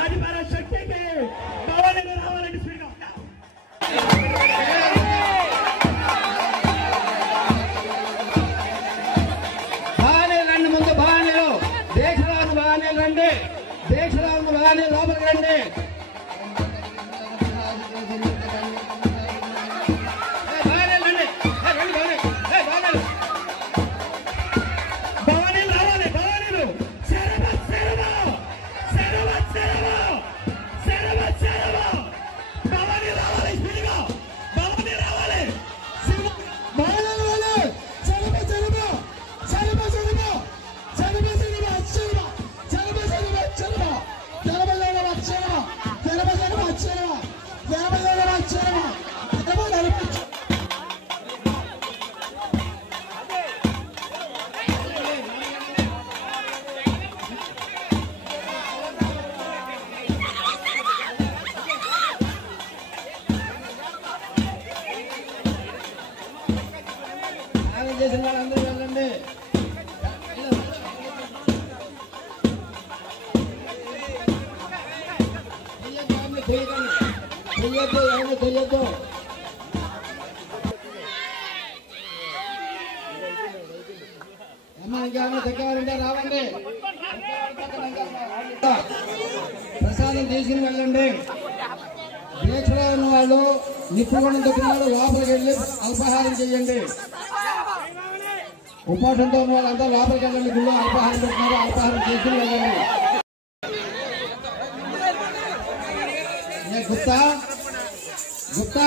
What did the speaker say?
ఆదిపరాశక్తికి భవానీలు రావాలంటే స్పీడ్గా భవానీలు రండి, ముందు భవానీలు దీక్షరాజు భవానీలు రండి, దీక్షరాజు భవానీలు లోపలికి రండి. చేసిన వాళ్ళందరూ వెళ్ళండి. చెయ్యొద్దు అమ్మా, ఇంకేమైనా తగ్గవాలంటే రావండి. ప్రసాదం తీసుకుని వెళ్ళండి. దీక్షలో ఉన్న వాళ్ళు నిప్పుకొండంతో పిల్లలు లోపలికి వెళ్ళి అల్పాహారం చేయండి. ఉపాసంతో ఉన్న వాళ్ళంతా లోపలికి వెళ్ళండి. గుళ్ళు అల్పాహారం పెట్టినారు, అల్పాహారం తీసుకుని వెళ్ళండి. గుప్తా